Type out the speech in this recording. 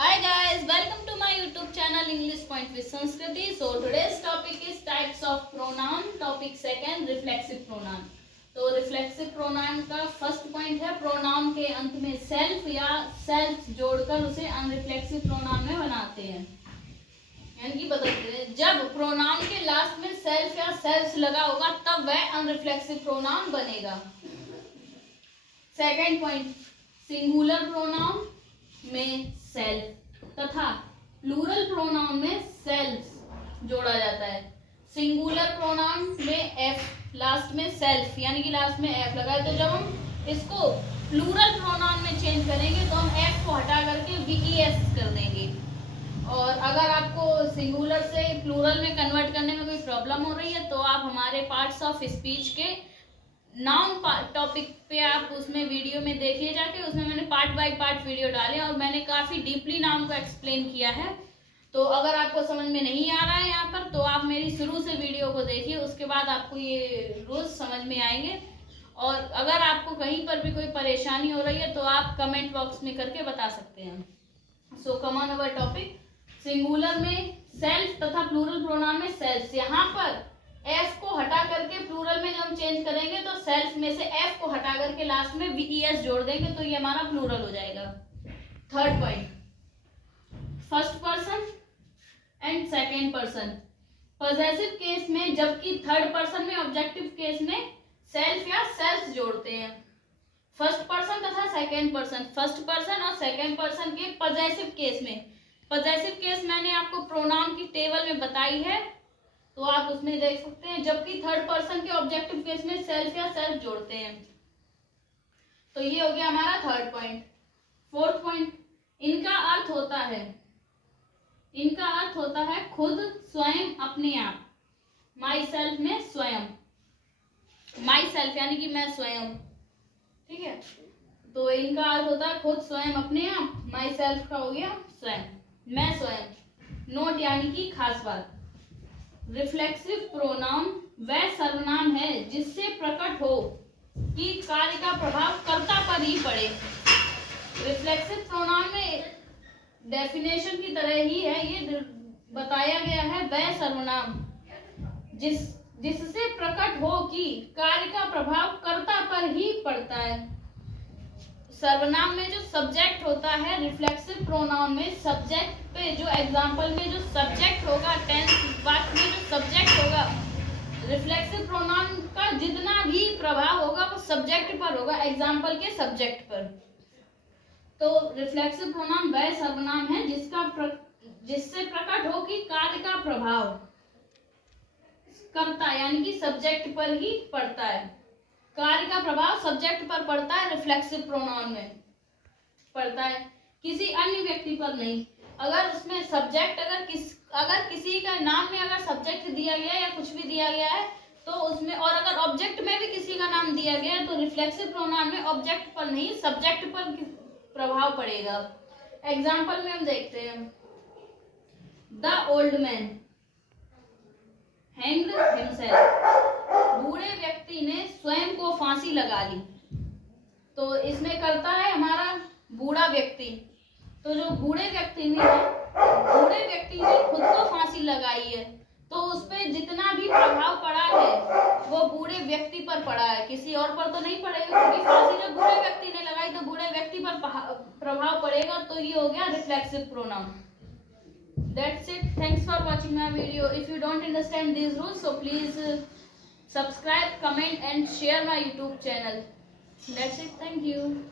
Hi guys, welcome to my YouTube channel English Point with Sanskriti. So today's topic is types of pronoun. Topic second, reflexive pronoun. तो reflexive pronoun का first point है pronoun के अंत में self या self जोड़कर उसे अनरिफ्लेक्सिव pronoun में बनाते हैं, यानी कि बदलते हैं। जब प्रोनाउन के लास्ट में सेल्फ या सेल्फ लगा होगा तब वह अनरिफ्लेक्सिव प्रोनाउन बनेगा। सेकंड पॉइंट, सिंगुलर प्रोनाउन में सेल्फ तथा प्लूरल प्रोनाउन में सेल्फ जोड़ा जाता है। सिंगुलर प्रोनाउन में एफ, लास्ट में सेल्फ यानी कि लास्ट में एफ लगा है, तो जब हम इसको प्लूरल प्रोनाउन में चेंज करेंगे तो हम एफ को हटा करके वीईएस कर देंगे। और अगर आपको सिंगुलर से प्लूरल में कन्वर्ट करने में कोई प्रॉब्लम हो रही है तो आप हमारे पार्ट्स ऑफ स्पीच के नाउन टॉपिक पे आप उसमें वीडियो में देखिए जाके, उसमें मैंने पार्ट बाय पार्ट वीडियो डाले और मैंने काफ़ी डीपली नाउन को एक्सप्लेन किया है। तो अगर आपको समझ में नहीं आ रहा है यहाँ पर तो आप मेरी शुरू से वीडियो को देखिए, उसके बाद आपको ये रूल्स समझ में आएंगे। और अगर आपको कहीं पर भी कोई परेशानी हो रही है तो आप कमेंट बॉक्स में करके बता सकते हैं। So come on our topic. Singular में सेल्फ तथा प्लूरल प्रोनाउन में सेल्फ। यहाँ पर एफ को हटा करके प्लूरल में जब हम चेंज करेंगे तो सेल्फ में से एफ को हटा करके लास्ट में वीईएस जोड़ देंगे तो ये हमारा प्लूरल हो जाएगा। Third point, first person and second person. Possessive case में जबकि थर्ड पर्सन में ऑब्जेक्टिव केस में सेल्फ या सेल्फ जोड़ते हैं। फर्स्ट पर्सन तथा सेकेंड पर्सन, फर्स्ट पर्सन और सेकेंड पर्सन के पॉजेसिव केस में, पॉजेसिव केस मैंने आपको प्रोनाउन की टेबल में बताई है तो आप उसमें देख सकते हैं। जबकि थर्ड पर्सन के ऑब्जेक्टिव केस में सेल्फ या सेल्फ जोड़ते हैं। तो ये हो गया हमारा थर्ड पॉइंट। फोर्थ पॉइंट, इनका अर्थ होता है, इनका अर्थ होता है खुद, स्वयं, अपने आप। माई सेल्फ में स्वयं, माई सेल्फ यानी कि मैं स्वयं, ठीक है। तो इनका अर्थ होता है खुद, स्वयं, अपने आप। माई सेल्फ का हो गया स्वयं, मैं स्वयं। नोट यानी कि खास बात, रिफ्लेक्सिव प्रोनाउन वह सर्वनाम है जिससे प्रकट हो कि कार्य का प्रभाव कर्ता पर ही पड़े। रिफ्लेक्सिव प्रोनाउन में डेफिनेशन की तरह ही है, ये बताया गया है वह सर्वनाम जिससे प्रकट हो कि कार्य का प्रभाव कर्ता पर ही पड़ता है। सर्वनाम में जो सब्जेक्ट होता है, रिफ्लेक्सिव प्रोनाउन में सब्जेक्ट पे जो एग्जाम्पल में जो सब्जेक्ट होगा, टेंस वाक्य में जो सब्जेक्ट होगा, रिफ्लेक्सिव प्रोनाउन का जितना भी प्रभाव होगा वो सब्जेक्ट पर होगा, एग्जाम्पल के सब्जेक्ट पर। तो रिफ्लेक्सिव प्रोनाउन वह सर्वनाम है जिससे प्रकट हो कि कार्य का प्रभाव कर्ता यानी कि सब्जेक्ट पर ही पड़ता है। कार्य का प्रभाव सब्जेक्ट पर पड़ता है, रिफ्लेक्सिव प्रोनाउन में पड़ता है, किसी अन्य व्यक्ति पर नहीं। अगर उसमें सब्जेक्ट अगर किसी का नाम में अगर सब्जेक्ट दिया गया है या कुछ भी दिया गया है तो उसमें, और अगर ऑब्जेक्ट में भी किसी का नाम दिया गया है तो रिफ्लेक्सिव प्रोनाउन में ऑब्जेक्ट पर नहीं सब्जेक्ट पर प्रभाव पड़ेगा। एग्जाम्पल में हम देखते हैं, the old man hanged himself. बूढ़े व्यक्ति ने स्वयं को फांसी लगा ली। तो इसमें करता है हमारा बूढ़ा व्यक्ति। तो जो बूढ़े व्यक्ति ने खुद को फांसी लगाई है तो उस पर जितना भी प्रभाव पड़ा है वो बूढ़े व्यक्ति पर पड़ा है, किसी और पर तो नहीं पड़ेगा, क्योंकि फांसी जब बूढ़े व्यक्ति ने लगाई तो बूढ़े व्यक्ति पर प्रभाव पड़ेगा। तो ये हो गया reflexive pronoun. That's it. Thanks for watching my video. If you don't understand these rules, so please subscribe, comment and share my YouTube channel. That's it. Thank you.